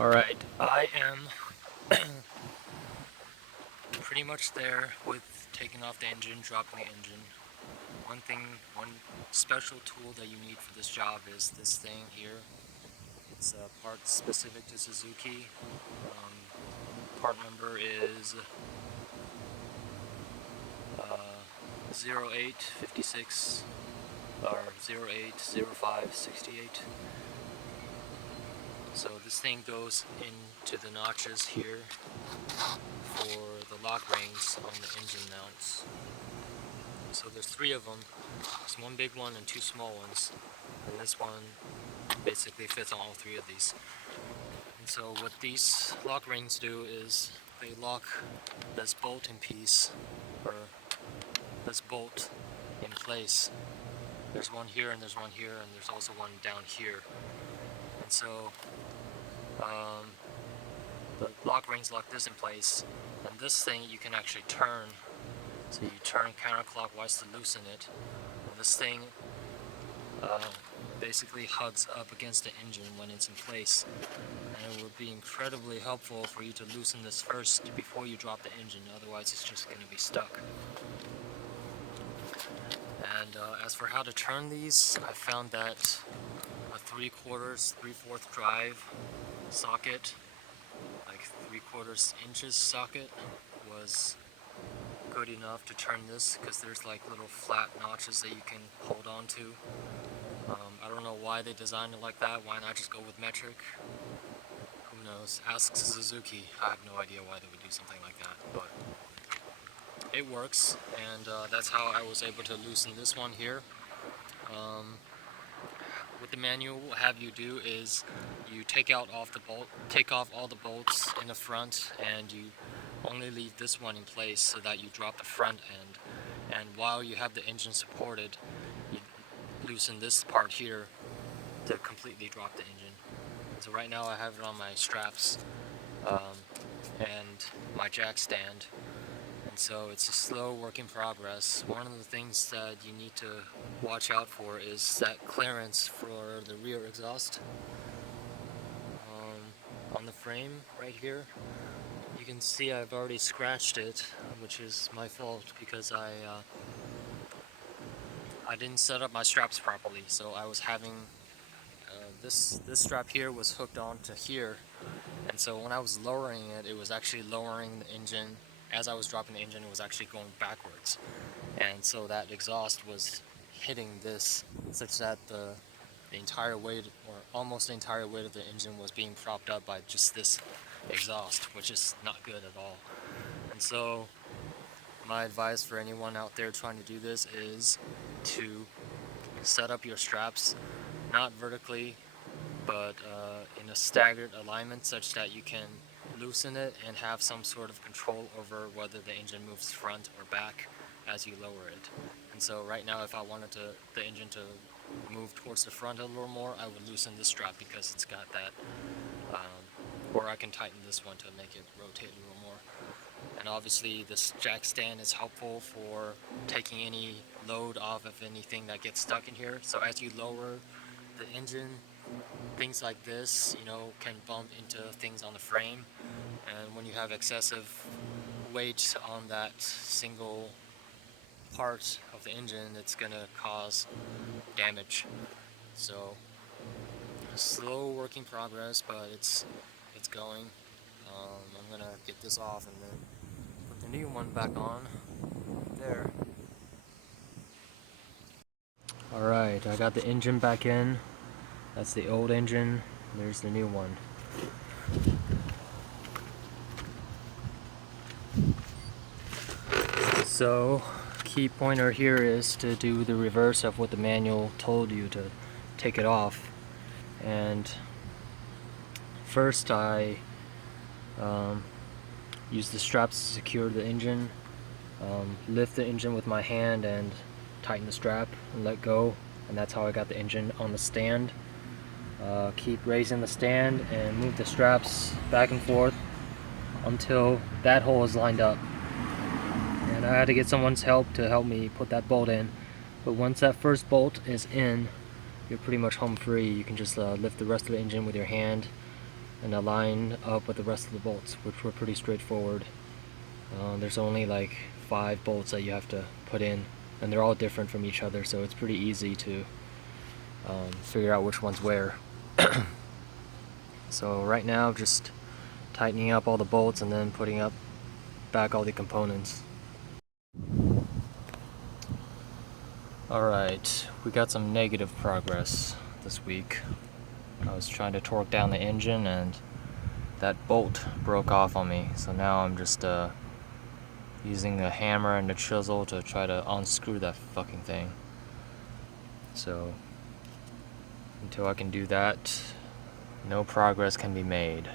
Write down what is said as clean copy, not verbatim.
Alright, I am pretty much there with taking off the engine, dropping the engine. One special tool that you need for this job is this thing here. It's a part specific to Suzuki. Part number is 0856 or 080568. So this thing goes into the notches here for the lock rings on the engine mounts. So there's three of them. There's one big one and two small ones. And this one basically fits on all three of these. And so what these lock rings do is they lock this bolt in piece, or this bolt in place. There's one here and there's one here and there's also one down here. And so the lock rings lock this in place, and this thing you can actually turn. So you turn counterclockwise to loosen it. And this thing basically hugs up against the engine when it's in place. And it would be incredibly helpful for you to loosen this first before you drop the engine, otherwise it's just going to be stuck. And as for how to turn these, I found that a 3/4 drive socket, like 3/4 inches socket, was good enough to turn this, because there's like little flat notches that you can hold on to. I don't know why they designed it like that. Why not just go with metric? Who knows? Ask Suzuki. I have no idea why they would do something like that, but it works, and that's how I was able to loosen this one here. What the manual will have you do is you take off all the bolts in the front, and you only leave this one in place so that you drop the front end. And while you have the engine supported, you loosen this part here to completely drop the engine. So right now I have it on my straps and my jack stand. And so it's a slow work in progress. One of the things that you need to watch out for is that clearance for the rear exhaust. On the frame right here, you can see I've already scratched it, which is my fault because I didn't set up my straps properly. So I was having this strap here was hooked onto here, and so when I was lowering it, it was actually lowering the engine. As I was dropping the engine, it was actually going backwards, and so that exhaust was hitting this, such that the entire weight, or almost the entire weight of the engine, was being propped up by just this exhaust, which is not good at all. And so my advice for anyone out there trying to do this is to set up your straps not vertically, but in a staggered alignment, such that you can loosen it and have some sort of control over whether the engine moves front or back as you lower it. And so right now, if I wanted the engine to move towards the front a little more, I would loosen this strap because it's got that, or I can tighten this one to make it rotate a little more. And obviously this jack stand is helpful for taking any load off of anything that gets stuck in here. So as you lower the engine, things like this, can bump into things on the frame, and when you have excessive weight on that single part of the engine, it's gonna cause damage. So slow working progress, but it's going. I'm gonna get this off and then put the new one back on there. Alright, I got the engine back in. That's the old engine. There's the new one. So, key pointer here is to do the reverse of what the manual told you, to take it off. And first I use the straps to secure the engine, lift the engine with my hand and tighten the strap and let go, and that's how I got the engine on the stand. Keep raising the stand and move the straps back and forth until that hole is lined up. And I had to get someone's help to help me put that bolt in. But once that first bolt is in, you're pretty much home free. You can just lift the rest of the engine with your hand and align up with the rest of the bolts, which were pretty straightforward. There's only like 5 bolts that you have to put in, and they're all different from each other, so it's pretty easy to figure out which one's where. So right now, just tightening up all the bolts and then putting up back all the components. Alright, we got some negative progress this week. I was trying to torque down the engine and that bolt broke off on me, so now I'm just using a hammer and a chisel to try to unscrew that fucking thing. So until I can do that, no progress can be made.